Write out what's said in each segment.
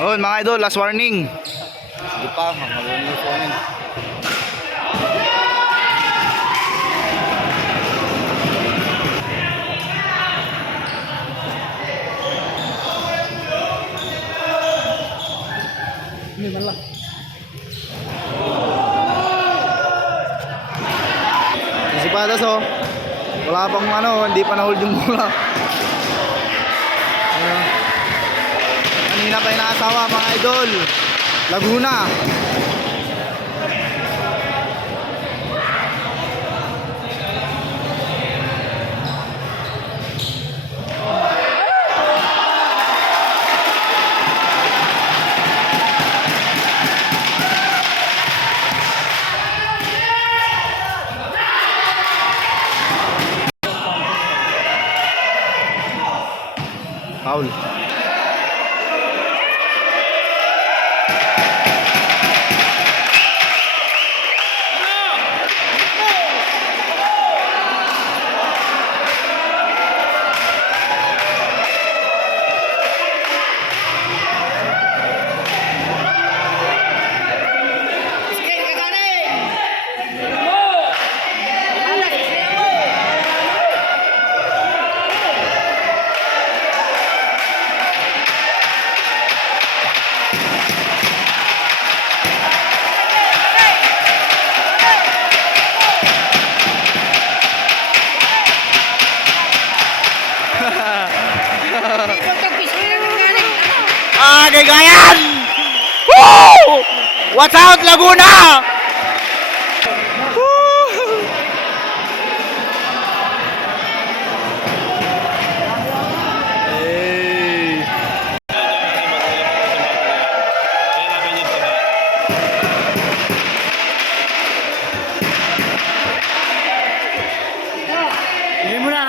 Oh, mga idol, last warning. Hindi pa, mag-last warning. Ini malah. Si Patas oh. Wala pang hindi pa na-hold yung bola. Kanina pa yung nakasawa mga idol. Laguna. Foul. Gagayan! Woo! Watch out, Laguna! Hey. Ini muna.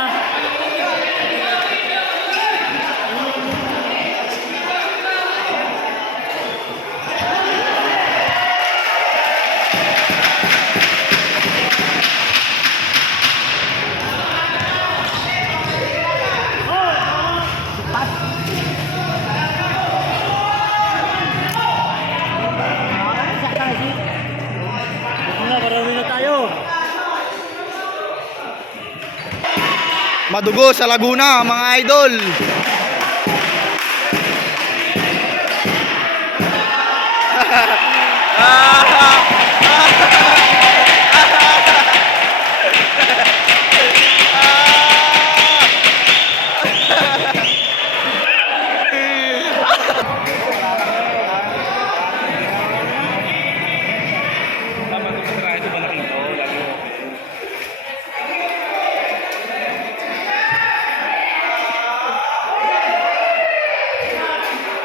Madugo sa Laguna, mga idol.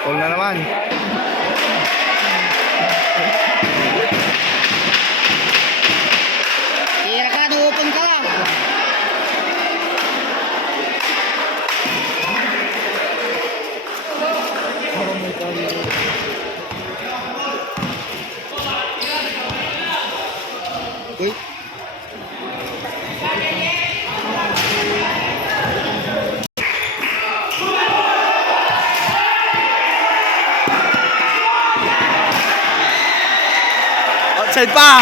Foul na naman. Tira ka, open ka lang. Okay. Outside pa.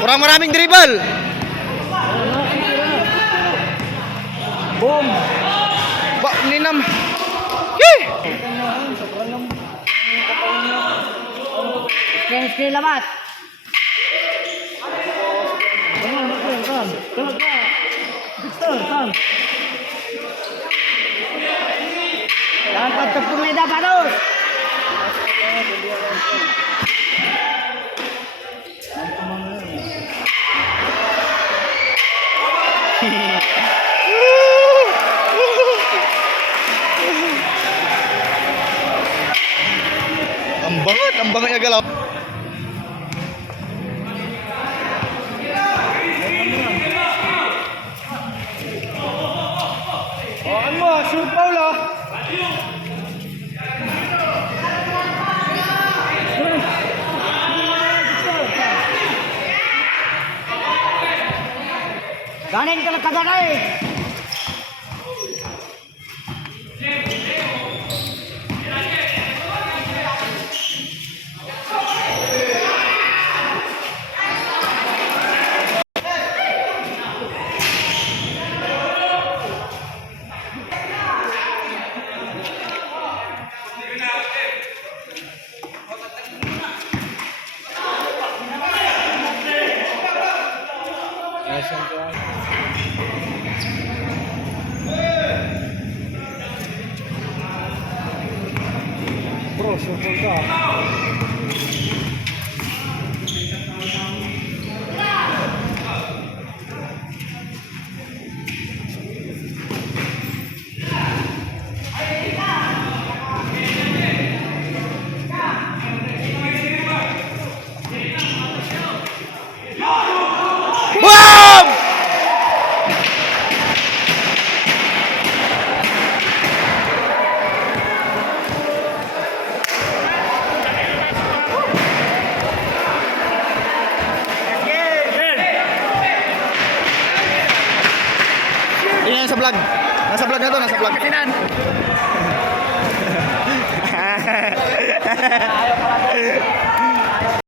Kurang maraming dribble. Boom. Ba, ninam. Yee! Screen lamat. Jangan patepun lidah Panus. Ang bangat niya galaw. Ano mo, shoot foul ah. Ganin ka na kaganay. super ka. Wow! Ini nasa vlog. Nasa vlog na to, nasa vlog. Kasinan.